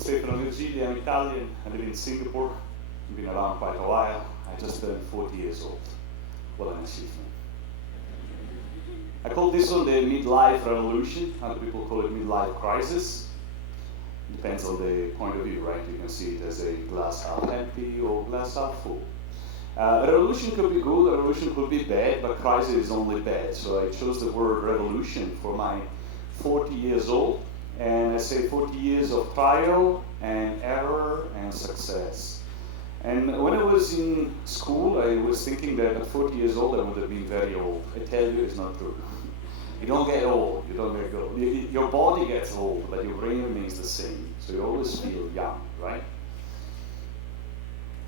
Stefano Virgilli, I'm Italian, I live in Singapore, I've been around quite a while. I just turned 40 years old. What an achievement. I call this one the Midlife Revolution. Other people call it midlife crisis. Depends on the point of view, right? You can see it as a glass half empty or glass half full. A revolution could be good, a revolution could be bad, but crisis is only bad. So I chose the word revolution for my 40 years old. And I say 40 years of trial and error and success. And when I was in school, I was thinking that at 40 years old I would have been very old. I tell you, it's not true. You don't get old, you don't get old. Your body gets old, but your brain remains the same. So you always feel young, right?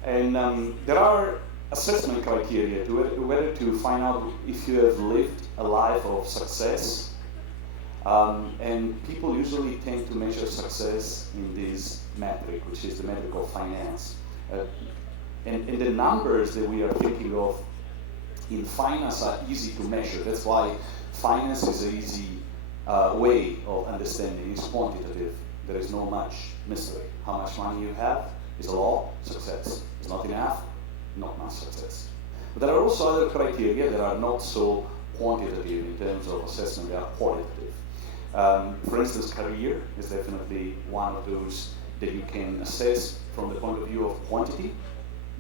And there are assessment criteria to whether to find out if you have lived a life of success. And people usually tend to measure success in this metric, which is the metric of finance. And the numbers that we are thinking of in finance are easy to measure. That's why finance is an easy way of understanding. It's quantitative. There is no much mystery. How much money you have is a law, success. It's not enough, not much success. But there are also other criteria that are not so quantitative in terms of assessment, they are qualitative. For instance, career is definitely one of those that you can assess from the point of view of quantity,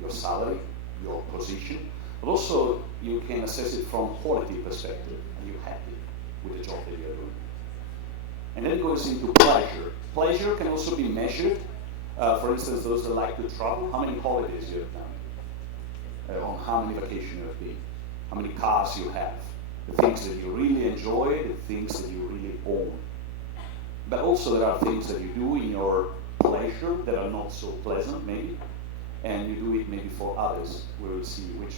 your salary, your position, but also you can assess it from quality perspective. Are you happy with the job that you're doing? And then it goes into pleasure. Pleasure can also be measured. For instance, those that like to travel, how many holidays you have done, on how many vacations you have been, how many cars you have, the things that you really enjoy, the things that you really own. But also there are things that you do in your pleasure that are not so pleasant, maybe, and you do it maybe for others. We will see which.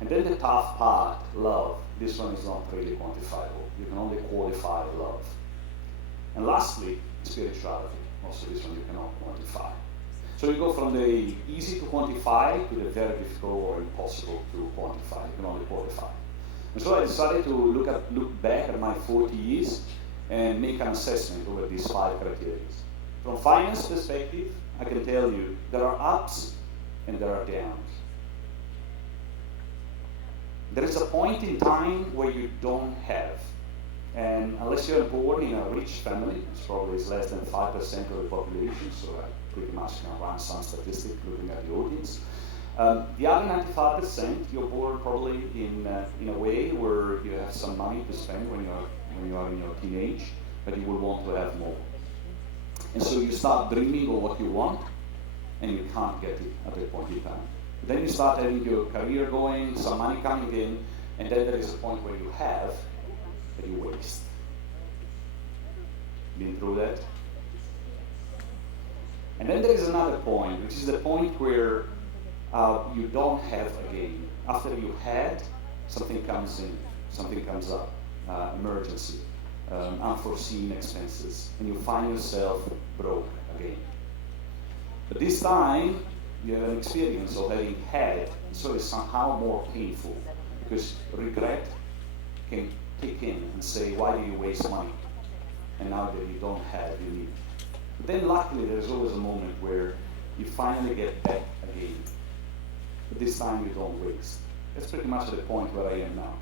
And then the tough part, love. This one is not really quantifiable. You can only qualify love. And lastly, spirituality. Also this one you cannot quantify. So you go from the easy to quantify to the very difficult or impossible to quantify. You can only qualify. And so I decided to look back at my 40 years and make an assessment over these 5 criteria. From finance perspective, I can tell you there are ups and there are downs. There is a point in time where you don't have, and unless you're born in a rich family, which probably is less than 5% of the population, so I pretty much can run some statistics looking at the audience. The other 95%, you're born probably in a way where you have some money to spend when you are in your teenage, but you will want to have more. And so you start dreaming of what you want, and you can't get it at that point in time. Then you start having your career going, some money coming in, and then there is a point where you have, that you waste. Been through that? And then there is another point, which is the point where you don't have again. After you had, something comes in, something comes up, emergency, unforeseen expenses, and you find yourself broke again. But this time, you have an experience of having had, so it's somehow more painful, because regret can kick in and say, why do you waste money? And now that you don't have, you need. But then luckily, there's always a moment where you finally get back again. But this time you don't waste. That's pretty much the point where I am now.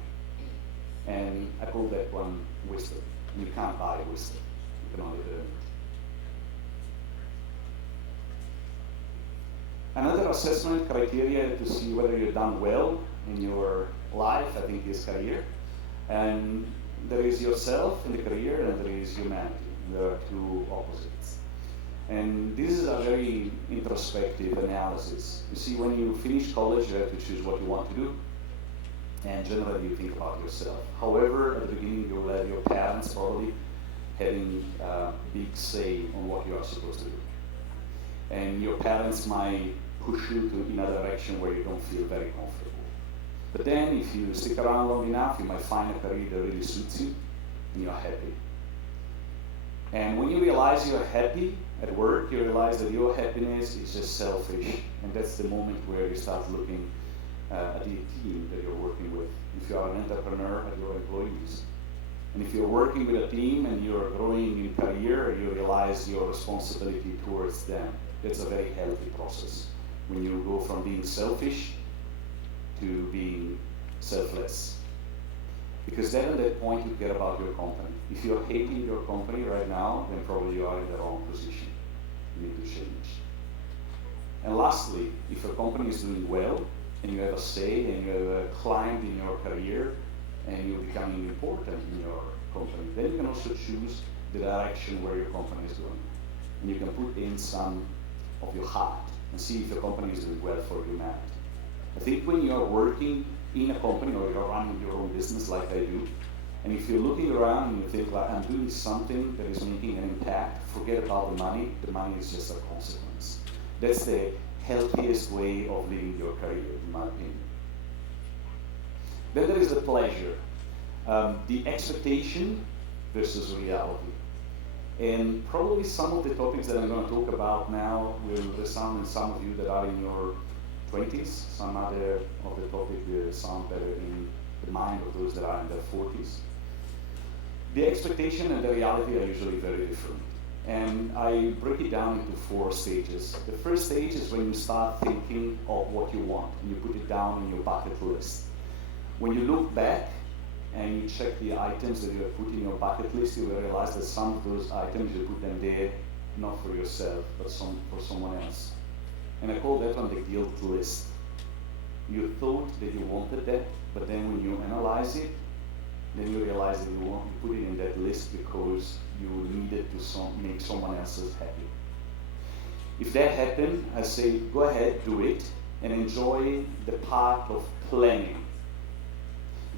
And I call that one wisdom. You can't buy wisdom. You can only learn it. Another assessment criteria to see whether you've done well in your life, I think, is career. And there is yourself in the career, and there is humanity. There are two opposites. And this is a very introspective analysis. You see, when you finish college, you have to choose what you want to do. And generally, you think about yourself. However, at the beginning, you will have your parents probably having a big say on what you are supposed to do. And your parents might push you in a direction where you don't feel very comfortable. But then, if you stick around long enough, you might find a career that really suits you, and you're happy. And when you realize you're happy at work, you realize that your happiness is just selfish. And that's the moment where you start looking at the team that you're working with. If you are an entrepreneur, at your employees. And if you're working with a team and you're growing in career, you realize your responsibility towards them. That's a very healthy process. When you go from being selfish to being selfless. Because then at that point you care about your company. If you're hating your company right now, then probably you are in the wrong position. You need to change. And lastly, if your company is doing well, and you have a say, and you have climbed in your career, and you're becoming important in your company, then you can also choose the direction where your company is going. And you can put in some of your heart and see if your company is doing well for humanity. I think when you're working in a company or you're running your own business like I do, and if you're looking around and you think, like, I'm doing something that is making an impact, forget about the money is just a consequence. That's the healthiest way of living your career, in my opinion. Then there is the pleasure, the expectation versus reality. And probably some of the topics that I'm going to talk about now will resound in some of you that are in your 20s, some other of the topic will sound better in the mind of those that are in their 40s. The expectation and the reality are usually very different. And I break it down into 4 stages. The first stage is when you start thinking of what you want, and you put it down in your bucket list. When you look back and you check the items that you have put in your bucket list, you will realize that some of those items, you put them there not for yourself, but for someone else. And I call that one the guilt list. You thought that you wanted that, but then when you analyze it, then you realize that you want to put it in that list because you needed to make someone else's happy. If that happened, I say, go ahead, do it, and enjoy the part of planning.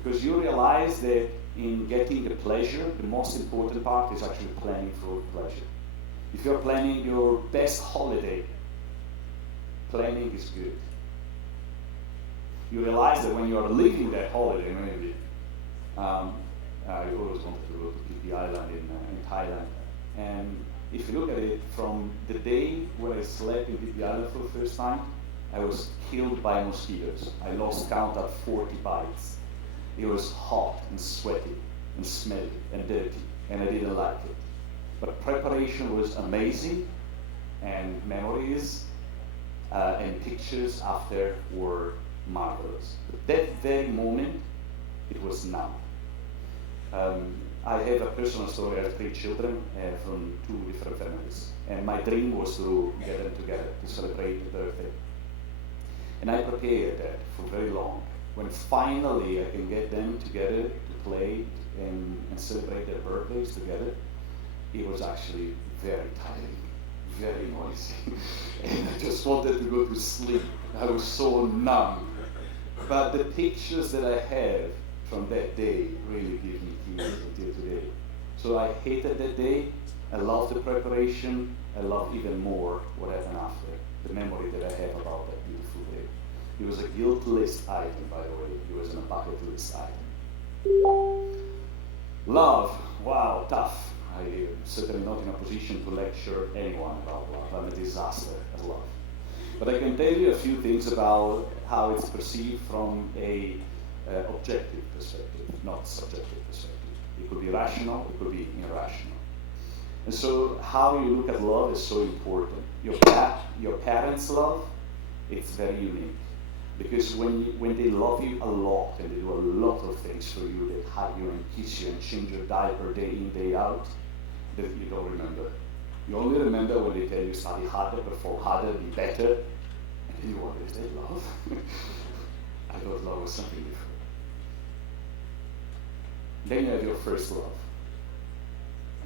Because you realize that in getting the pleasure, the most important part is actually planning for pleasure. If you're planning your best holiday, planning is good. You realize that when you are living that holiday, maybe, I always wanted to go to Phi Phi Island in Thailand. And if you look at it, from the day when I slept in Phi Phi Island for the first time, I was killed by mosquitoes. I lost count at 40 bites. It was hot and sweaty and smelly and dirty, and I didn't like it. But preparation was amazing, and memories and pictures after were marvelous. But that very moment, it was numb. I have a personal story. I have 3 children from 2 different families, and my dream was to get them together to celebrate their birthday. And I prepared that for very long. When finally I can get them together to play and celebrate their birthdays together, it was actually very tiring, very noisy, and I just wanted to go to sleep. I was so numb. But the pictures that I have from that day really give me peace until today. So I hated that day. I love the preparation. I love even more what happened after, the memory that I have about that beautiful day. It was a guilt list item, by the way. It was a bucket list item. Love, wow, tough. I'm certainly not in a position to lecture anyone about love. I'm a disaster at love. But I can tell you a few things about how it's perceived from a objective perspective, not subjective perspective. It could be rational, it could be irrational. And so how you look at love is so important. Your parents' love, it's very unique. Because when they love you a lot and they do a lot of things for you, they hug you and kiss you and change your diaper day in, day out, that you don't remember. You only remember when they tell you study harder, perform harder, be better, and then you wonder, is that love? I thought love was something different. Then you have your first love.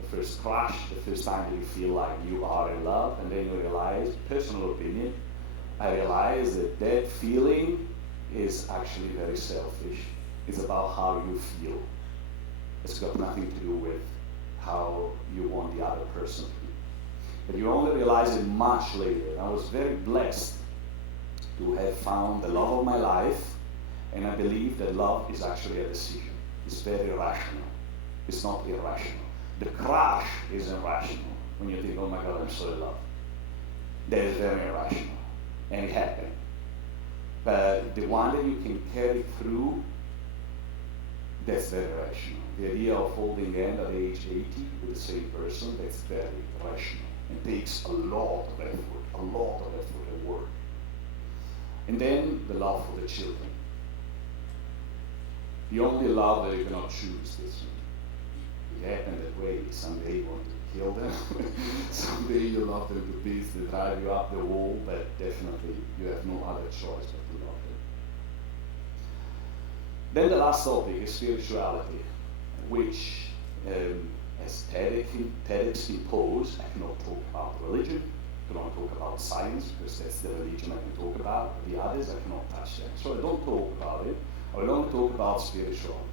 The first crush, the first time that you feel like you are in love, and then you realize, personal opinion, I realize that that feeling is actually very selfish. It's about how you feel. It's got nothing to do with how you want the other person to be. But you only realize it much later. I was very blessed to have found the love of my life, and I believe that love is actually a decision. It's very rational. It's not irrational. The crush is irrational. When you think, oh my God, I'm so in love. That is very irrational. And it happened. But the one that you can carry through that's very rational. The idea of holding hand at age 80 with the same person, that's very rational. It takes a lot of effort and work. And then the love for the children. The only love that you cannot choose. It happened that way. Someday you want to kill them. Someday you love them to bits, they drive you up the wall, but definitely you have no other choice but to love them. Then the last topic is spirituality, which as TEDx imposed, I cannot talk about religion, I cannot talk about science, because that's the religion I can talk about. The others I cannot touch them. So I don't talk about it. I don't talk about spirituality,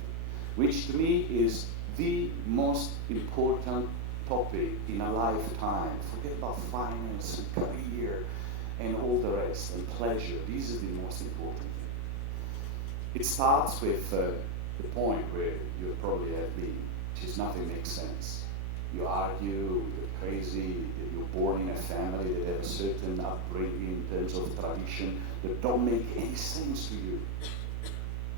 which to me is the most important topic in a lifetime. Forget about finance and career and all the rest, and pleasure. This is the most important thing. It starts with the point where you probably have been, which is nothing makes sense. You argue, you're crazy, you're born in a family that has a certain upbringing in terms of tradition that don't make any sense to you.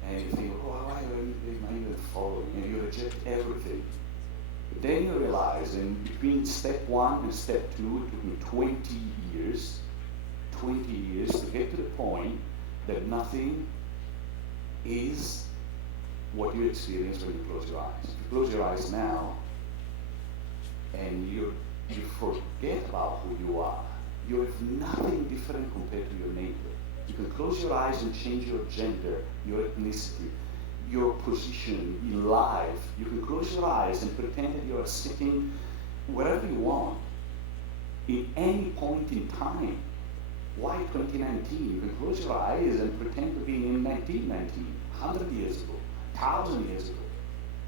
And you think, oh, why am I even following? And you reject everything. But then you realize, and between step 1 and step 2, it took me 20 years to get to the point that nothing is what you experience when you close your eyes. If you close your eyes now, and you forget about who you are, you have nothing different compared to your neighbor. You can close your eyes and change your gender, your ethnicity, your position in life. You can close your eyes and pretend that you are sitting wherever you want, in any point in time. Why 2019? You can close your eyes and pretend to be in 1919, 100 years ago, 1,000 years ago.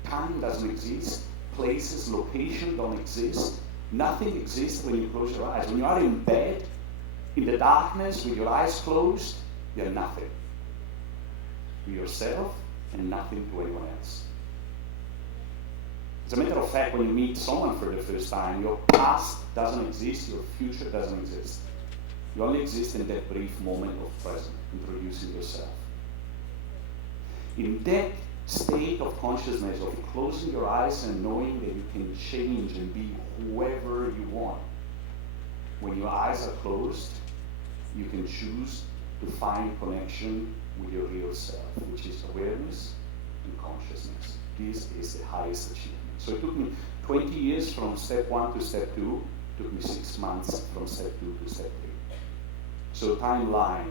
Time doesn't exist. Places, location don't exist. Nothing exists when you close your eyes. When you are in bed, in the darkness, with your eyes closed, you're nothing. To yourself and nothing to anyone else. As a matter of fact, when you meet someone for the first time, your past doesn't exist, your future doesn't exist. You only exist in that brief moment of present, introducing yourself. In that state of consciousness, of closing your eyes and knowing that you can change and be whoever you want, when your eyes are closed, you can choose to find connection with your real self, which is awareness and consciousness. This is the highest achievement. So it took me 20 years from step 1 to step 2. It took me 6 months from step 2 to step 3. So timeline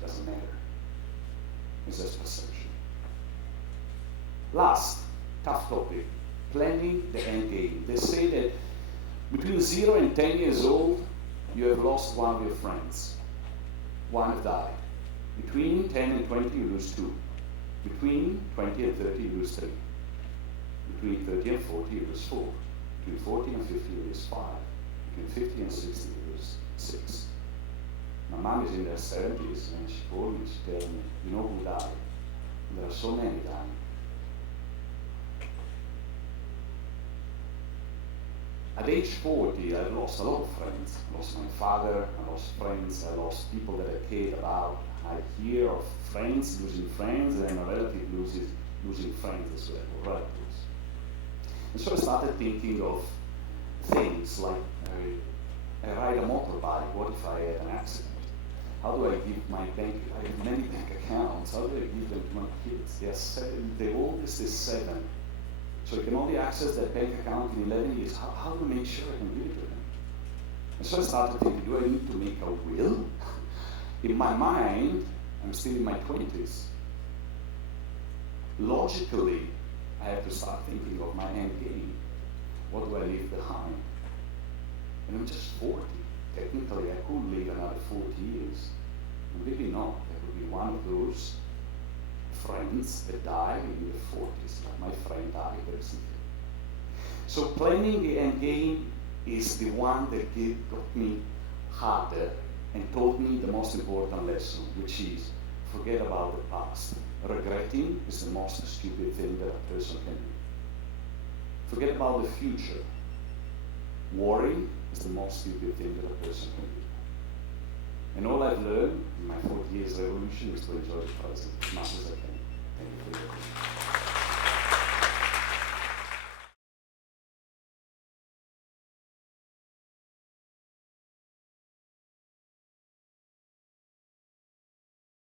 doesn't matter. It's just perception. Last, tough topic, planning the end game. They say that between 0 and 10 years old, you have lost one of your friends. One have died. Between 10 and 20, you lose 2. Between 20 and 30, you lose 3. Between 30 and 40, you lose 4. Between 40 and 50, you lose 5. Between 50 and 60, you lose 6. My mom is in her 70s, and she told me, she told me, you know who died? And there are so many dying. At age 40, I lost a lot of friends. I lost my father, I lost friends, I lost people that I cared about. I hear of friends losing friends, and a relative losing friends as well, or relatives. And so I started thinking of things like, I ride a motorbike, what if I had an accident? How do I give my bank, I have many bank accounts, how do I give them to my kids? They are 7, the oldest is 7. So I can only access that bank account in 11 years. How do I make sure I can give it to them? And so I started thinking, do I need to make a will? In my mind, I'm still in my 20s. Logically, I have to start thinking of my end game. What do I leave behind? And I'm just 40. Technically, I could live another 40 years. Maybe not. I would be one of those friends that died in the 40s, like my friend died recently. So planning the end game is the one that got me harder and taught me the most important lesson, which is forget about the past. Regretting is the most stupid thing that a person can do. Forget about the future. Worrying is the most stupid thing that a person can do. And all I've learned in my 40 years revolution is to enjoy the present as much as I can. Thank you for your attention.